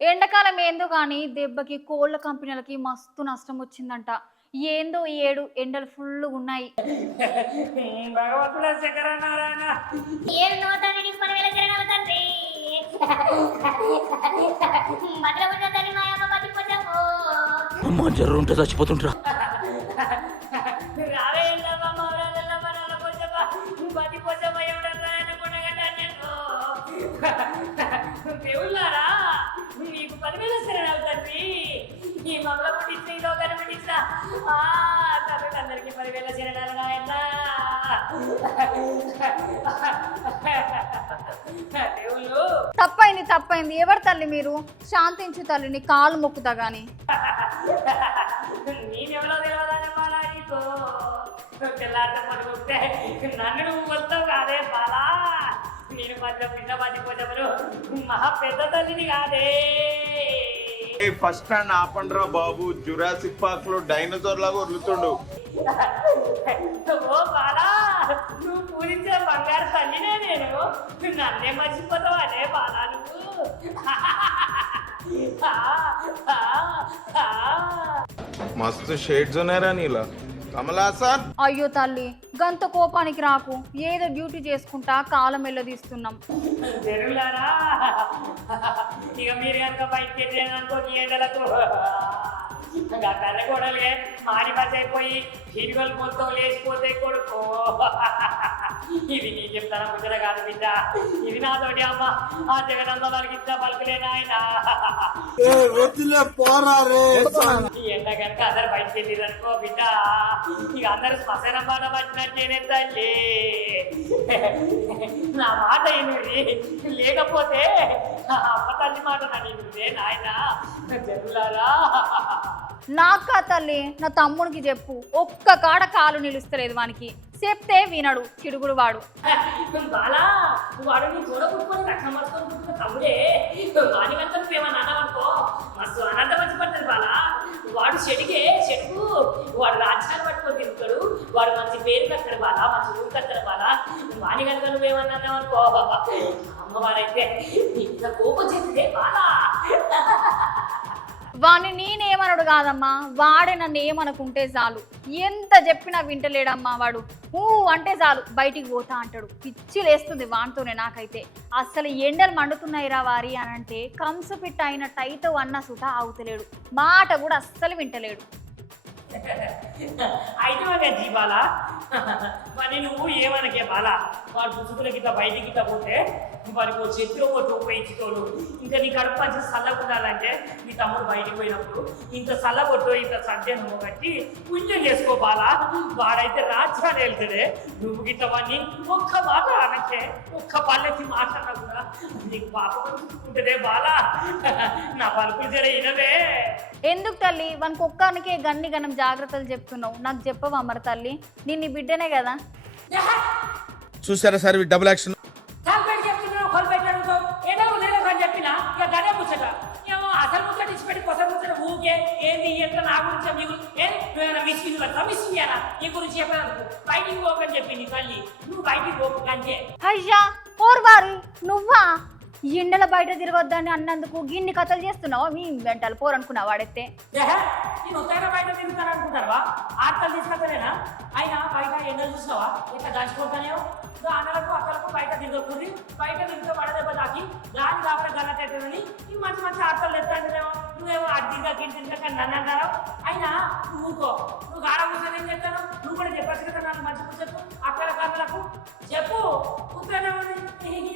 ఎండాకాలం ఏందో కానీ దెబ్బకి కోళ్ళ కంపెనీలకి మస్తు నష్టం వచ్చిందంట. ఏందో ఈ ఏడు ఎండలు ఫుల్గా ఉన్నాయి. భగవంతుడా శంకరనారాయణ ఏందో తండ్రి మన వేళ జరగాల తండ్రి మధ్యలో ఉన్న తల్లి మా అమ్మ మర్చిపోతాము అమ్మ జర్రు ఉంటే చచ్చిపోతుంటరా. రావే ఎల్లమ్మ మౌరాలమ్మ నల్ల పోచమ్మ పది పోచమ్మ ఎవడన్నా అనుకున్నగట్టా నేను దేవుళ్ళారా నీకు 10,000 శరణాలు తండ్రి. ఈ మమ్మల్ని పుట్టించిన ఈ లోకాన్ని పుట్టించిన తండ్రి అందరికీ 10,000 శరణాలు నాయనా. దేవుళ్ళు తప్పైంది. ఎవరు తల్లి మీరు? శాంతించు తల్లి, నీ కాలు మొక్కుతా గాని. నేనెవరో తెలియదానే బాలా నీకు. తెల్లారితే పడుకుంటే నన్ను నువ్వు వస్తావు కాదే బాలా. నేను మధ్య పిల్ల పడిపోతాను మహా పెద్ద తల్లిని కాదే. ఫస్ట్ స్టాండ్ ఆపండ్రా బాబు, జురాసిక్ పార్క్ లో డైనోసార్ లాగా వదులుతుండు. ఓ బాలా, నువ్వు పూజించే బంగారు తల్లినే నేను. నన్నే మర్చిపోతావు అదే బాలా నువ్వు. మస్తు షేడ్స్ ఉన్నారా నీలా కమలాసన్. అయ్యో తల్లి, గంత కోపానికి రాకు. ఏదో డ్యూటీ చేసుకుంటా కాలం వెళ్ళదీస్తున్నాం. తెరులారా ఇక మీరు కనుక బయటకి వెళ్ళానుకో ఈ ఎండలకు కర్ర గోడలే మాడి అయిపోయి హిరుగలు మొత్తం లేచిపోతే కొడుకో. ఇది నీ చెప్తానా ముచ్చట కాదు బిడ్డ, ఇది నాతోటి అమ్మ. ఆ జగనంద వాళ్ళకి ఇచ్చా పలుకులేనా ఆయన. ఈ ఎండ కనుక అందరు బయటకు వెళ్ళిరనుకో బిడ్డ, ఇక అందరు శ్మశానం బాట పట్టినట్టేనే తల్లి. నా మాట ఏమిటి లేకపోతే అమ్మ తల్లి మాట నన్ను నాయన. జరులారా నాకా తల్లి, నా తమ్మునికి చెప్పు. ఒక్క కాడ కాలు నిలుస్తలేదు వానికి. చెప్తే వినడు, చిడుగుడు వాడు. బాలా వాడు నీ చూడకుట్టుకొని రక్షణ మర్చుకొని తమ్ముడే. వాడి వెంట నువ్వేమన్నా అన్నావనుకో మస్తు అనంత మంచి పడుతుంది బాలా. వాడు చెడుగు వాడు రాజ్యాలు పట్టుకొని తిరుగుతాడు. వాడు మంచి పేరు కట్టాడు బాలా, మంచి ఊరు కట్టాడు బాలా. వాడి కనుక నువ్వేమన్నా అన్నావనుకో అమ్మవారైతే ఇంత కోపం చేసిందే బాలా. వాడిని నేనేమనడు కాదమ్మా, వాడే నన్ను ఏమనుకుంటే చాలు. ఎంత చెప్పినా వింటలేడమ్మా వాడు. అంటే చాలు బయటికి పోతా అంటాడు. పిచ్చి లేస్తుంది వానితోనే నాకైతే. అసలు ఎండలు మండుతున్నాయిరా వారి అని అంటే కంసపిట్ట అయిన టైతో అన్న సుత అవుతలేడు. మాట కూడా అస్సలు వింటలేడు. అయితే జీవాలా మరి నువ్వు ఏమనకే బాలా. వాడు పుసుకులకి ఇట్లా బయటికి ఇట్లా పోతే వారికి ఓ చేతిలో ఓ టోపు ఇచ్చుకోడు. ఇంకా నీ కడుపు మంచి చల్లగా ఉండాలంటే నీ తమ్ముడు బయటికి పోయినప్పుడు ఇంత చల్లగొట్టు ఇంత సడ్డను కట్టి పుణ్యం చేసుకో బాలా. వాడైతే రాజ్యాన్ని వెళ్తాడే. నువ్వు గిట్ల వాడిని ఒక్క మాట అనకే, ఒక్క పల్లెకి మాట అన్నా కూడా నీకు పాపం ఉంటుందే బాలా. నా పలుకులు జర ఇనవే. ఎందుకు తల్లి వానికి ఒక్కనికే గన్ని గనం జాగ్రత్తలు చెప్తున్నావు? నాకు చెప్పవా మరి తల్లి? నేను నీ బిడ్డనే కదా. చూసారా సార్ డబుల్ యాక్షన్. చెప్తున్నావు కొలు పెట్టాడు ఏదో అని చెప్పినా ఇక గడే ముచ్చట ఏమో అసలు ముచ్చట ఇచ్చిపెట్టి కొత్త ముచ్చట ఊకే ఏంది ఎంత నా గురించి మీకు ఏమైనా మిస్సింగ్ పడతా మిస్సింగ్ చేయాలా నీ గురించి చెప్పాను. బయటికి పోకని చెప్పింది తల్లి, నువ్వు బయటికి పోకు అంతే. అయ్యా ఓర్ వారి నువ్వా? ఎండల బయట తిరగొద్దని అన్నందుకు గిన్ని కథలు చేస్తున్నావు. మీ వెంటలు పోరనుకున్నావు వాడైతే. నేను ఉత్తగా బయట తిరుగుతాను అనుకుంటావా? ఆటలు తీసుకొస్తానేనా? అయినా బయట ఎండలు చూసినావా ఇట్లా దంచుకుంటానేమో. అన్నలకు అక్కలకు బయట తిరగకూడదు. బయట తిరుగుతూ పడదెబ్బ తాకి గాలి కావాలి గల్లటని ఈ మంచి మంచి ఆటలు ఎత్తాంటేమో నువ్వేమో అడ్డిగా గింటిగా నన్ను అంటారు. అయినా నువ్వు ఊకో, నువ్వు గాడ కూర్చొని ఏం చెప్తాను? నువ్వు కూడా చెప్పచ్చు కదా నన్ను మంచి చెప్పు. అక్కలకు చెప్పు. ఉత్తగా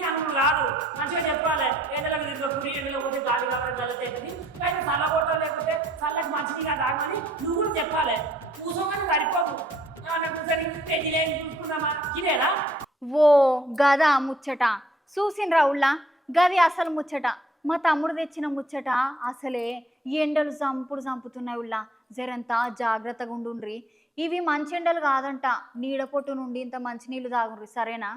అన్నం రాదు, మంచిగా చెప్పాలి. ఎండలకు తిరగకూడదు, ఎండలో పోతే గాలి కావాలి గల్లతేది. బయట చల్లబోటో లేకపోతే చల్లటి మంచిగా తాగమని నువ్వు కూడా చెప్పాలి. కూర్చోమని సరిపోదు. ఏమన్నా కూర్చొని పెళ్లి చూసుకున్నామా ఇదేనా? ఓ గదా ముచ్చట చూసిండ్రా ఉళ్ళా? గది అసలు ముచ్చట. మా తమ్ముడు తెచ్చిన ముచ్చట అసలే. ఎండలు చంపుతున్నాయి ఉళ్ళా. జరంతా జాగ్రత్తగా ఉండుండ్రి. ఇవి మంచి ఎండలు కాదంట. నీడపొట్టు నుండి ఇంత మంచినీళ్ళు తాగుండ్రి సరేనా?